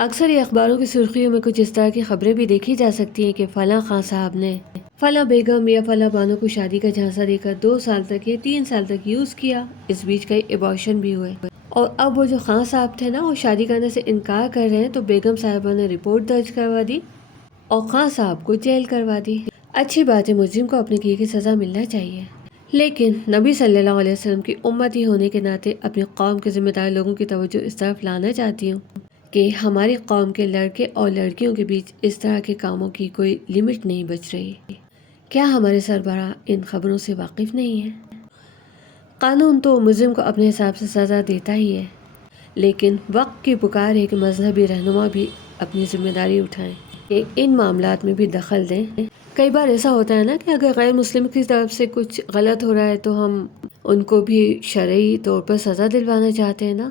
اکثر یہ اخباروں کی سرخیوں میں کچھ اس طرح کی خبریں بھی دیکھی جا سکتی ہیں کہ فلاں خان صاحب نے فلاں بیگم یا فلاں بانو کو شادی کا جھانسا دے کر 2 سال تک یا 3 سال تک یوز کیا، اس بیچ کئی ایبارشن بھی ہوئے، اور اب وہ جو خان صاحب تھے نا، وہ شادی کرنے سے انکار کر رہے ہیں، تو بیگم صاحبہ نے رپورٹ درج کروا دی اور خان صاحب کو جیل کروا دی۔ اچھی بات ہے، مجرم کو اپنے کیے کی سزا ملنا چاہیے، لیکن نبی صلی اللہ علیہ وسلم کی امتی ہونے کے ناطے اپنی قوم کے ذمہ دار لوگوں کی توجہ اس طرف لانا چاہتی ہوں کہ ہماری قوم کے لڑکے اور لڑکیوں کے بیچ اس طرح کے کاموں کی کوئی لمٹ نہیں بچ رہی۔ کیا ہمارے سربراہ ان خبروں سے واقف نہیں ہیں؟ قانون تو مجرم کو اپنے حساب سے سزا دیتا ہی ہے، لیکن وقت کی پکار ہے کہ مذہبی رہنما بھی اپنی ذمہ داری اٹھائیں کہ ان معاملات میں بھی دخل دیں۔ کئی بار ایسا ہوتا ہے نا کہ اگر غیر مسلم کی طرف سے کچھ غلط ہو رہا ہے تو ہم ان کو بھی شرعی طور پر سزا دلوانا چاہتے ہیں نا،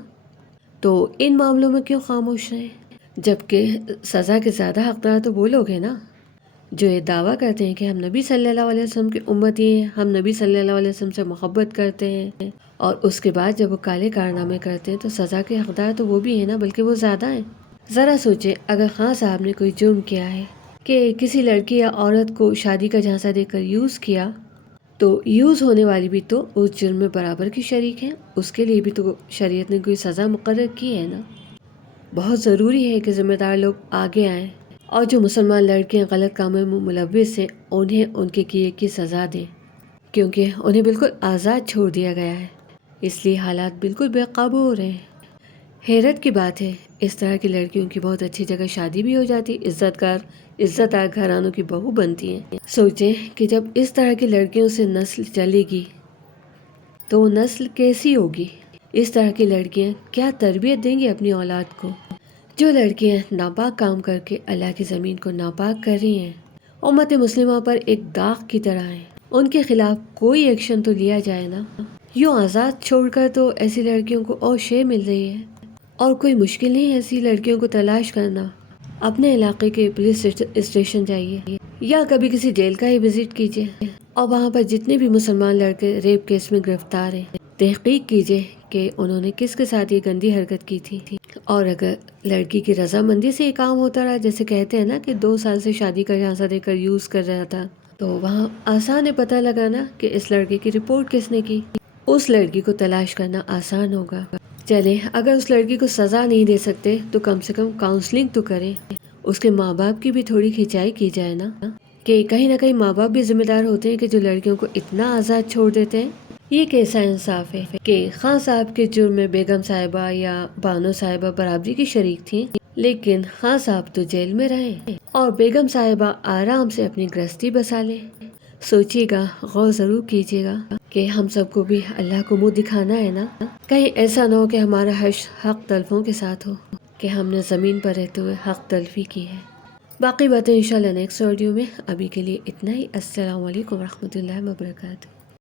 تو ان معاملوں میں کیوں خاموش رہیں؟ جبکہ سزا کے زیادہ حقدار تو وہ لوگ ہیں نا جو یہ دعویٰ کرتے ہیں کہ ہم نبی صلی اللہ علیہ وسلم کی امتی ہیں، ہم نبی صلی اللہ علیہ وسلم سے محبت کرتے ہیں، اور اس کے بعد جب وہ کالے کارنامے کرتے ہیں تو سزا کے حقدار تو وہ بھی ہیں نا، بلکہ وہ زیادہ ہیں۔ ذرا سوچیں، اگر خان صاحب نے کوئی جرم کیا ہے کہ کسی لڑکی یا عورت کو شادی کا جھانسا دے کر یوز کیا، تو یوز ہونے والی بھی تو اس جرم میں برابر کی شریک ہے، اس کے لیے بھی تو شریعت نے کوئی سزا مقرر کی ہے نا۔ بہت ضروری ہے کہ ذمہ دار لوگ آگے آئیں اور جو مسلمان لڑکیاں غلط کاموں میں ملوث ہیں انہیں ان کے کیے کی سزا دیں، کیونکہ انہیں بالکل آزاد چھوڑ دیا گیا ہے، اس لیے حالات بالکل بے قابو ہو رہے ہیں۔ حیرت کی بات ہے، اس طرح کی لڑکیوں کی بہت اچھی جگہ شادی بھی ہو جاتی، عزت دار گھرانوں کی بہو بنتی ہیں۔ سوچیں کہ جب اس طرح کی لڑکیوں سے نسل چلے گی تو وہ نسل کیسی ہوگی؟ اس طرح کی لڑکیاں کیا تربیت دیں گی اپنی اولاد کو؟ جو لڑکیاں ناپاک کام کر کے اللہ کی زمین کو ناپاک کر رہی ہیں، امت مسلمہ پر ایک داغ کی طرح ہیں، ان کے خلاف کوئی ایکشن تو لیا جائے نا۔ یوں آزاد چھوڑ کر تو ایسی لڑکیوں کو اور شے مل رہی ہے، اور کوئی مشکل نہیں ایسی لڑکیوں کو تلاش کرنا۔ اپنے علاقے کے پولیس اسٹیشن جائیے یا کبھی کسی جیل کا ہی وزٹ کیجیے، اور وہاں پر جتنے بھی مسلمان لڑکے ریپ کیس میں گرفتار ہیں تحقیق کیجیے کہ انہوں نے کس کے ساتھ یہ گندی حرکت کی تھی، اور اگر لڑکی کی رضامندی سے یہ کام ہوتا رہا، جیسے کہتے ہیں نا کہ 2 سال سے شادی کا جھانسا دے کر یوز کر رہا تھا، تو وہاں آسان ہے پتہ لگانا کہ اس لڑکے کی رپورٹ کس نے کی، اس لڑکی کو تلاش کرنا آسان ہوگا۔ چلیں، اگر اس لڑکی کو سزا نہیں دے سکتے تو کم سے کم کاؤنسلنگ تو کریں، اس کے ماں باپ کی بھی تھوڑی کھنچائی کی جائے نا، کہ کہیں نہ کہیں ماں باپ بھی ذمہ دار ہوتے ہیں کہ جو لڑکیوں کو اتنا آزاد چھوڑ دیتے ہیں۔ یہ کیسا انصاف ہے کہ خان صاحب کے جرم میں بیگم صاحبہ یا بانو صاحبہ برابری کی شریک تھیں، لیکن خان صاحب تو جیل میں رہے اور بیگم صاحبہ آرام سے اپنی گرہستی بسا لیں۔ سوچیے گا، غور ضرور کیجیے گا کہ ہم سب کو بھی اللہ کو منہ دکھانا ہے نا، کہیں ایسا نہ ہو کہ ہمارا حشر حق تلفوں کے ساتھ ہو کہ ہم نے زمین پر رہتے ہوئے حق تلفی کی ہے۔ باقی باتیں انشاءاللہ نیکسٹ ویڈیو میں، ابھی کے لیے اتنا ہی۔ السلام علیکم ورحمۃ اللہ وبرکاتہ۔